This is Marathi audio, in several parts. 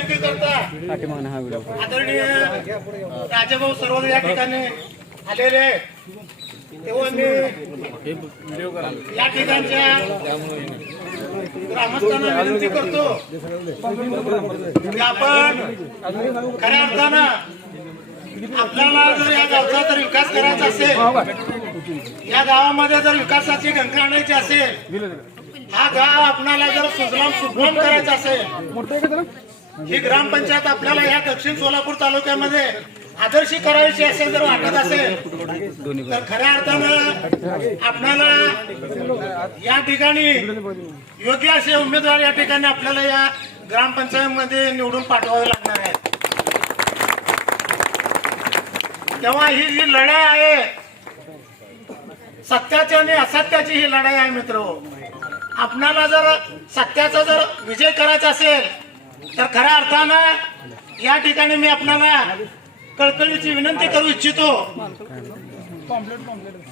निवडणुकीकरता आदरणीय राजाभाऊ सर्व या ठिकाणी आलेले तेव्हा मी या ठिकाणच्या ग्रामस्थांना विनंती करतो की आपण खऱ्या अर्थानं आपल्याला जर या गावचा जर विकास करायचा असेल या गावामध्ये जर विकासाची गंगा आणायची असेल हा गाव आपणाला जर सुजलाम सुभ्रम करायचा असेल ही ग्रामपंचायत आपल्याला या दक्षिण सोलापूर तालुक्यामध्ये आदर्शी करायची असेल जर वाटत असेल तर खऱ्या अर्थानं आपल्याला या ठिकाणी योग्य असे उमेदवार या ठिकाणी आपल्याला या ग्रामपंचायतमध्ये निवडून पाठवावे लागणार आहे तेव्हा ही जी लढाई आहे सत्याची आणि असत्याची ही लढाई आहे मित्र. आपणाला जर सत्याचा जर विजय करायचा असेल तर खऱ्या अर्थानं या ठिकाणी मी आपणाला कळकळीची विनंती करू इच्छितो.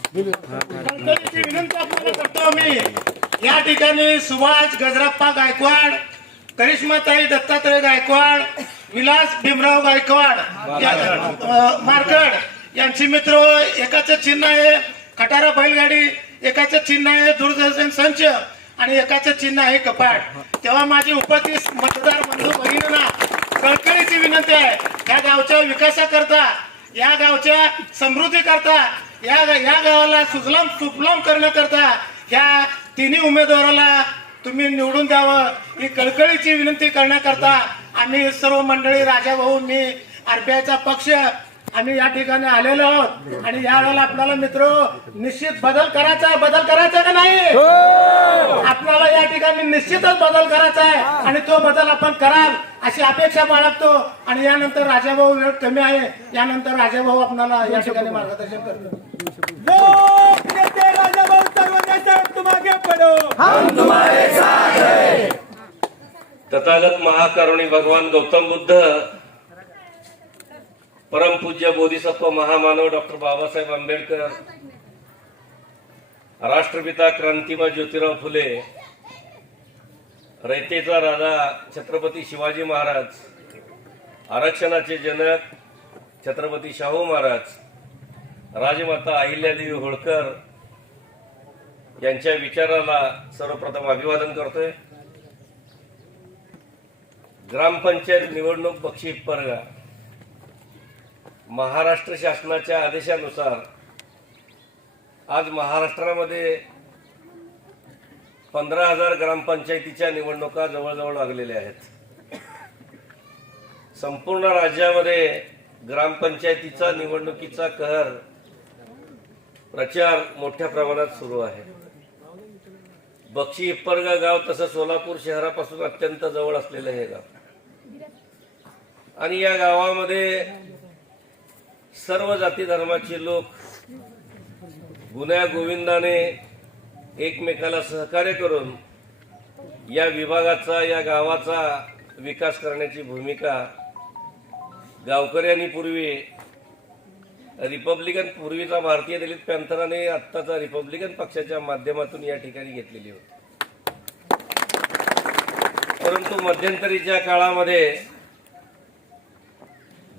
कळकळीची विनंती आपल्याला करतो मी या ठिकाणी सुभाष गजराप्पा गायकवाड करिश्माताई दत्तात्रय गायकवाड विलास भीमराव गायकवाड या- मारकड यांची मित्र एकाच चिन्ह आहे. खटारा बैलगाडी एकाच चिन्ह आहे. दूरदर्शन संच आणि एकाचं चिन्ह आहे कपाट. तेव्हा माझी उपस्थित मतदार बंधू भगिनींना कळकळीची विनंती आहे. या गावच्या विकासाकरता या गावच्या समृद्धी करता या या गावाला सुजलाम सुफलाम करण्याकरता या तिन्ही उमेदवाराला तुम्ही निवडून द्यावं ही कळकळीची विनंती करण्याकरता आम्ही सर्व मंडळी राजाभाऊ मी आरपीआयचा पक्ष आम्ही या ठिकाणी आलेलो आहोत. आणि या वेळेला आपल्याला मित्र निश्चित बदल करायचा आहे. बदल करायचा का नाही? आपल्याला या ठिकाणी निश्चितच बदल करायचा आहे. आणि तो बदल आपण कराल अशी अपेक्षा बाळगतो. आणि यानंतर राजाभाऊ वेळ कमी आहे. यानंतर राजाभाऊ आपल्याला या ठिकाणी मार्गदर्शन करतो तथागत महाकरुणी भगवान गौतम बुद्ध परमपूज्य बोधिसत्व महामानव डॉक्टर बाबासाहेब आंबेडकर राष्ट्रपिता क्रांतिमा ज्योतिराव फुले रयतेचा राजा छत्रपती शिवाजी महाराज आरक्षणाचे जनक छत्रपती शाहू महाराज राजमाता अहिल्यादेवी होळकर यांच्या विचाराला सर्वप्रथम अभिवादन करतोय. ग्रामपंचायत निवडणूक बक्षी परगा. महाराष्ट्र शासनाच्या आदेशानुसार आज महाराष्ट्रामध्ये पंधरा हजार ग्रामपंचायतीच्या निवडणुका जवळजवळ लागलेल्या आहेत. संपूर्ण राज्यामध्ये ग्रामपंचायतीचा निवडणुकीचा कहर प्रचार मोठ्या प्रमाणात सुरू आहे. बक्षी इप्परगा गाव तसं सोलापूर शहरापासून अत्यंत जवळ असलेलं हे गाव. आणि या गावामध्ये सर्व जाती धर्माचे लोक गुन्ह्या गोविंदाने एकमेकाला सहकार्य करून या विभागाचा या गावाचा विकास करण्याची भूमिका गावकऱ्यांनी पूर्वी रिपब्लिकन पूर्वीचा भारतीय दलित पॅन्थराने आत्ताचा रिपब्लिकन पक्षाच्या माध्यमातून या ठिकाणी घेतलेली होती. परंतु मध्यंतरीच्या काळामध्ये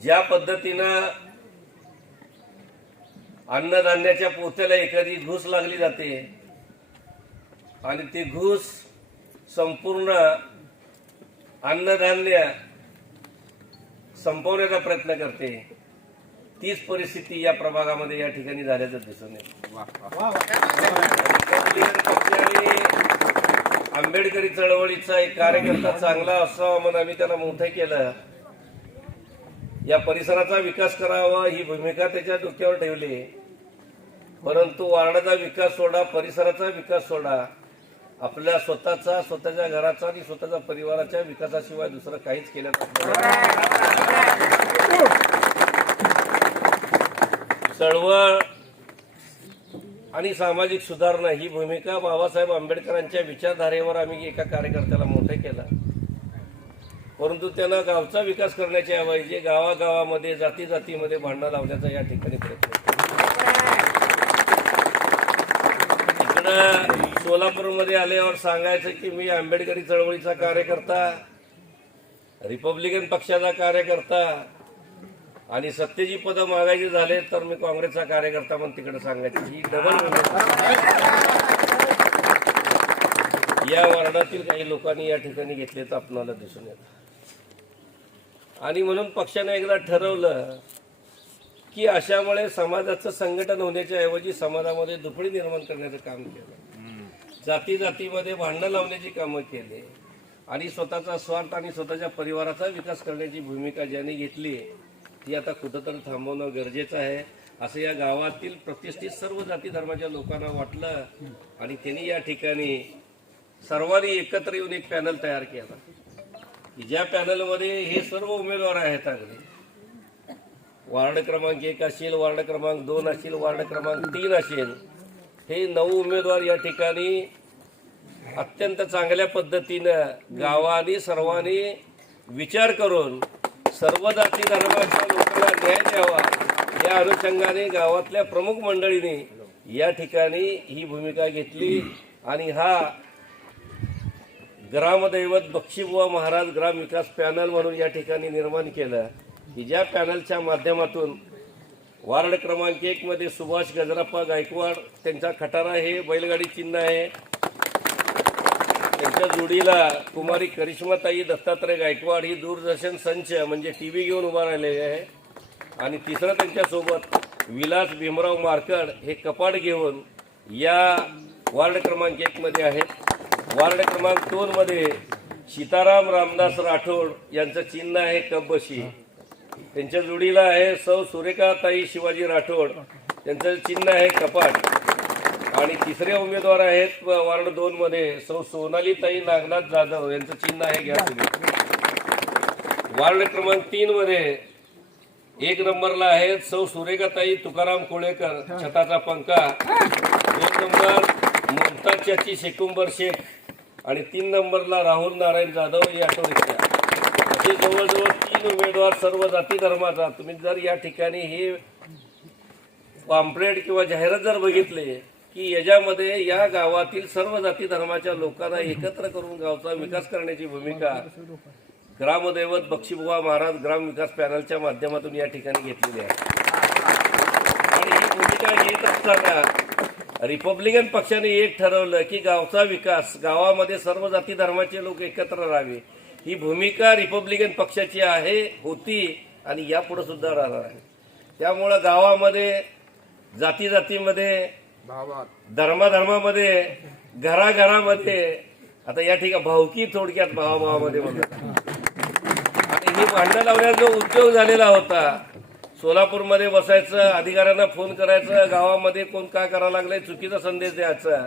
ज्या पद्धतीनं अन्नधान्याच्या पोत्याला एखादी घूस लागली जाते. आणि ती घूस संपूर्ण अन्नधान्य संपवण्याचा प्रयत्न करते. तीच परिस्थिती या प्रभागामध्ये या ठिकाणी झाल्याचं दिसून येतं. आंबेडकरी चळवळीचा एक कार्यकर्ता चांगला असावा म्हणून आम्ही त्यांना मोठं केलं. या परिसराचा विकास करावा ही भूमिका त्याच्या डोक्यावर ठेवली. परंतु वार्डाचा विकास सोडा परिसराचा विकास सोडा. आपल्या स्वतःचा स्वतःच्या घराचा आणि स्वतःच्या परिवाराच्या विकासाशिवाय दुसरं काहीच केलं चळवळ आणि सामाजिक सुधारणा ही भूमिका बाबासाहेब आंबेडकरांच्या विचारधारेवर आम्ही एका कार्यकर्त्याला मोठे केलं. परंतु त्यांना गावचा विकास करण्याचे ऐवजी गावागावामध्ये जाती जातीमध्ये भांडणं लावण्याचा या ठिकाणी प्रयत्न इकडं सोलापूरमध्ये आल्यावर सांगायचं की मी आंबेडकरी चळवळीचा कार्यकर्ता रिपब्लिकन पक्षाचा कार्यकर्ता आणि सत्तेची पदं मागायची झाले तर मी काँग्रेसचा कार्यकर्ता म्हणून तिकडे सांगायची. ही डबल या वर्णातील काही लोकांनी या ठिकाणी घेतले तर आपणाला दिसून येतं. आणि म्हणून पक्षाने एकदा ठरवलं की अशामुळे समाजाचं संघटन होण्याच्या ऐवजी समाजामध्ये दुफळी निर्माण करण्याचं काम केलं. जाती जातीमध्ये भांडणं लावण्याची कामं केली. आणि स्वतःचा स्वार्थ आणि स्वतःच्या परिवाराचा विकास करण्याची भूमिका ज्यांनी घेतली ती आता कुठंतरी थांबवणं गरजेचं आहे. असं या गावातील प्रतिष्ठित सर्व जाती धर्माच्या लोकांना वाटलं. आणि त्यांनी या ठिकाणी सर्वांनी एकत्र येऊन एक पॅनल तयार केला. ज्या पॅनलमध्ये हे सर्व उमेदवार आहेत अगदी. वार्ड क्रमांक एक असेल वार्ड क्रमांक दोन असेल वार्ड क्रमांक तीन असेल हे नऊ उमेदवार या ठिकाणी अत्यंत चांगल्या पद्धतीनं गावाने सर्वांनी विचार करून सर्व जाती धर्माच्या लोकांना न्याय द्यावा या अनुषंगाने गावातल्या प्रमुख मंडळीने या ठिकाणी ही भूमिका घेतली आणि हा ग्रामदैवत बक्षीबुवा महाराज ग्राम विकास पॅनल म्हणून या ठिकाणी निर्माण केलं. की ज्या पॅनलच्या माध्यमातून वार्ड क्रमांक एकमध्ये सुभाष गजराप्पा गायकवाड त्यांचा खटारा हे बैलगाडी चिन्ह आहे. त्यांच्या जोडीला कुमारी करिश्माताई दत्तात्रय गायकवाड ही दूरदर्शन संच म्हणजे टी व्ही घेऊन उभा राहिलेले आहे. आणि तिसरं त्यांच्यासोबत विलास भीमराव मार्कड हे कपाट घेऊन या वार्ड क्रमांक एकमध्ये आहेत. वार्ड क्रमांक दोन मध्ये सीताराम रामदास राठोड यांचं चिन्ह आहे कब्बशी त्यांच्या जोडीला आहे सौ सुरेखाताई शिवाजी राठोड. त्यांचं चिन्ह आहे कपाट. आणि तिसरे उमेदवार आहेत वार्ड दोन मध्ये सौ सोनालीताई नागनाथ जाधव. यांचं चिन्ह आहे घ्या तुम्ही. वार्ड क्रमांक तीन मध्ये एक नंबरला आहेत सौ सुरेखाताई तुकाराम कोळेकर छताचा पंखा. दोन नंबर मुमताज चाची शेकुंबर शेख. आणि तीन नंबरला राहुल नारायण जाधव हे ऑटो रिक्षा असे जवळजवळ तीन उमेदवार सर्व जाती धर्माचा तुम्ही जर या ठिकाणी हे पॉम्पलेट किंवा जाहिरात जर बघितले की याच्यामध्ये या गावातील सर्व जाती धर्माच्या लोकांना एकत्र करून गावचा विकास करण्याची भूमिका ग्रामदैवत बक्षीबुवा महाराज ग्राम विकास पॅनलच्या माध्यमातून या ठिकाणी घेतलेली आहे. आणि ही भूमिका घेत असताना रिपब्लिकन पक्षाने एक ठरवलं की गावचा विकास गावामध्ये सर्व जाती धर्माचे लोक एकत्र राहावे. ही भूमिका रिपब्लिकन पक्षाची आहे होती आणि यापुढे सुद्धा राहणार आहे. त्यामुळं गावामध्ये जाती जातीमध्ये धर्माधर्मामध्ये घराघरामध्ये आता या ठिकाणी भावकी थोडक्यात भावाभावामध्ये म्हणतात आणि ही भांडणं लावण्याचा जो उद्योग झालेला होता सोलापूरमध्ये बसायचं अधिकाऱ्यांना फोन करायचं गावामध्ये कोण काय करायला लागलंय चुकीचा संदेश द्यायचा.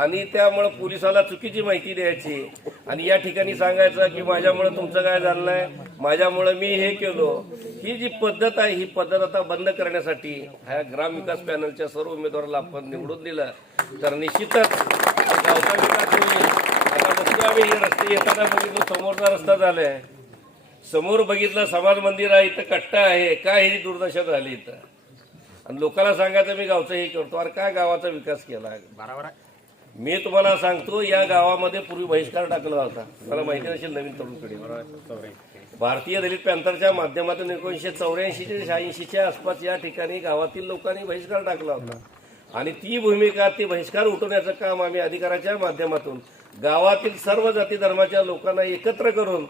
आणि त्यामुळं पोलिसाला चुकीची माहिती द्यायची. आणि या ठिकाणी सांगायचं की माझ्यामुळं तुमचं काय झालं आहे माझ्यामुळं मी हे केलो. ही जी पद्धत आहे ही पद्धत आता बंद करण्यासाठी ह्या ग्राम विकास पॅनलच्या सर्व उमेदवाराला आपण निवडून दिलं. तर निश्चितच गावचा विकास होईल आता बघतो आम्ही हे रस्ते येताना बघितलं समोरचा रस्ता झालाय. समोर बघितलं समाज मंदिर आहे इथं कट्टा आहे काय ही दुर्दशा झाली इथं? आणि लोकांना सांगायचं मी गावचं हे करतो. अरे काय गावाचा विकास केला? बरोबर मी तुम्हाला सांगतो या गावामध्ये पूर्वी बहिष्कार टाकला होता. मला माहिती नसेल नवीन तरुण पिढी. भारतीय दलित पॅंथरच्या माध्यमातून एकोणीशे चौऱ्याऐंशी ते शहाऐंशीच्या आसपास या ठिकाणी गावातील लोकांनी बहिष्कार टाकला होता. आणि ती भूमिका ती बहिष्कार उठवण्याचं काम आम्ही अधिकाराच्या माध्यमातून गावातील सर्व जाती धर्माच्या लोकांना एकत्र करून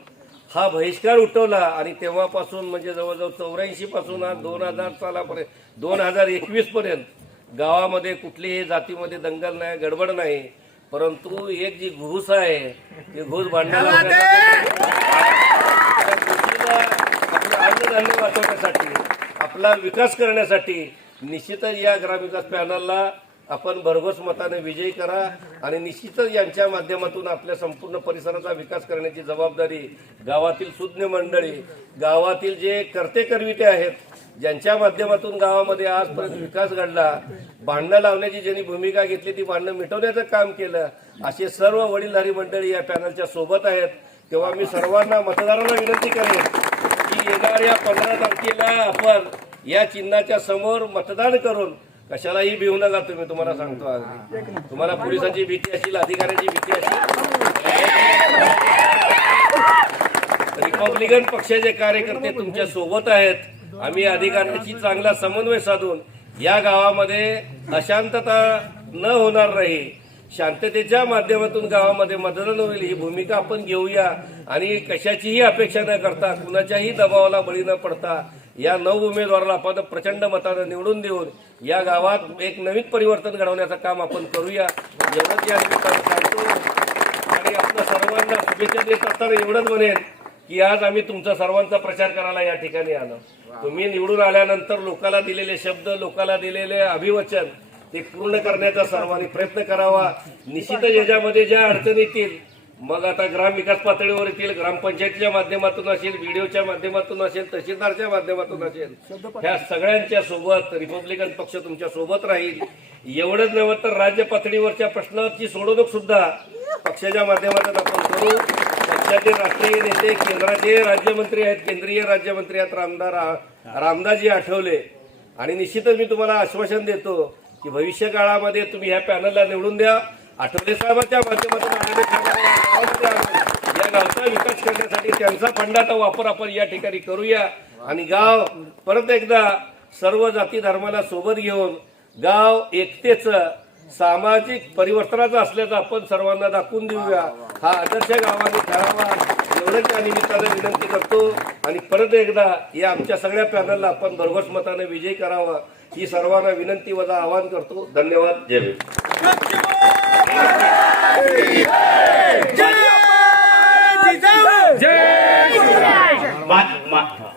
हा बहिष्कार उठवला आणि तेव्हापासून म्हणजे जवळजवळ चौऱ्याऐंशी पासून आज दोन हजार सालापर्यंत दोन हजार एकवीस पर्यंत गावामध्ये कुठलीही जातीमध्ये दंगल नाही गडबड नाही. परंतु एक जी घुस आहे ती घुस आपलं अन्नधान्य वाचवण्यासाठी आपला विकास करण्यासाठी निश्चितच या ग्रामविकास पॅनलला आपण भरघोस मताने विजयी करा आणि निश्चितच यांच्या माध्यमातून आपल्या संपूर्ण परिसराचा विकास करण्याची जबाबदारी गावातील सुज्ञ मंडळी गावातील जे कर्ते करविते आहेत ज्यांच्या माध्यमातून गावामध्ये आजपर्यंत विकास घडला भांडणं लावण्याची ज्यांनी भूमिका घेतली ती भांडणं मिटवण्याचं काम केलं असे सर्व वडीलधारी मंडळी या पॅनलच्या सोबत आहेत. तेव्हा मी सर्वांना मतदारांना विनंती करेन की येणाऱ्या पंधरा तारखेला आपण या चिन्हाच्या समोर मतदान करून कशालाही भिवू नका तुम्ही तुम्हाला सांगतो अगदी तुम्हाला पोलिसांची भीती असेल अधिकाऱ्यांची भीती असेल. रिपब्लिकन पक्षाचे कार्यकर्ते तुमच्यासोबत आहेत. आम्ही अधिकाऱ्यांशी चांगला समन्वय साधून या गावामध्ये अशांतता न होणार नाही शांततेच्या माध्यमातून गावामध्ये मतदान होईल ही भूमिका आपण घेऊया. आणि कशाचीही अपेक्षा न करता कुणाच्याही दबावाला बळी न पडता या नऊ उमेदवाराला आपण प्रचंड मतानं निवडून देऊन या गावात एक नवीन परिवर्तन घडवण्याचं काम आपण करूया. एवढंच या निमित्तानं सांगतो. आणि आपल्या सर्वांना शुभेच्छा देत असताना एवढंच म्हणेन की आज आम्ही तुमचा सर्वांचा प्रचार करायला या ठिकाणी आलो. तुम्ही निवडून आल्यानंतर लोकाला दिलेले शब्द लोकाला दिलेले अभिवचन ते पूर्ण करण्याचा सर्वांनी प्रयत्न करावा. निश्चितच याच्यामध्ये ज्या अडचणी येतील मग आता ग्रामविकास पातळीवर येतील ग्रामपंचायतीच्या माध्यमातून असेल व्हिडिओच्या माध्यमातून असेल तहसीलदारच्या माध्यमातून असेल. ह्या सगळ्यांच्या सोबत रिपब्लिकन पक्ष तुमच्यासोबत राहील. एवढंच नव्हे तर राज्य पातळीवरच्या प्रश्नाची सोडवणूक सुद्धा पक्षाच्या माध्यमातून आपण करू. पक्षाचे राष्ट्रीय नेते केंद्राचे राज्यमंत्री आहेत केंद्रीय राज्यमंत्री आहेत रामदार रामदासजी आठवले. आणि निश्चितच मी तुम्हाला आश्वासन देतो की भविष्य काळामध्ये तुम्ही ह्या पॅनलला निवडून द्या. आठवले साहेबांच्या माध्यमातून आलेले या गावचा विकास करण्यासाठी त्यांचा फंडाचा वापर आपण या ठिकाणी करूया. आणि गाव परत एकदा सर्व जाती धर्माला सोबत घेऊन गाव एकतेचं सामाजिक परिवर्तनाचं असल्याचं आपण सर्वांना दाखवून देऊया. हा आदर्श गावाने ठरावा. एवढंच या निमित्तानं विनंती करतो. आणि परत एकदा या आमच्या सगळ्या पॅनलला आपण भरघोस मताने विजयी करावा. ही सर्वांना विनंती वजा आवाहन करतो. धन्यवाद. जय जय जय जय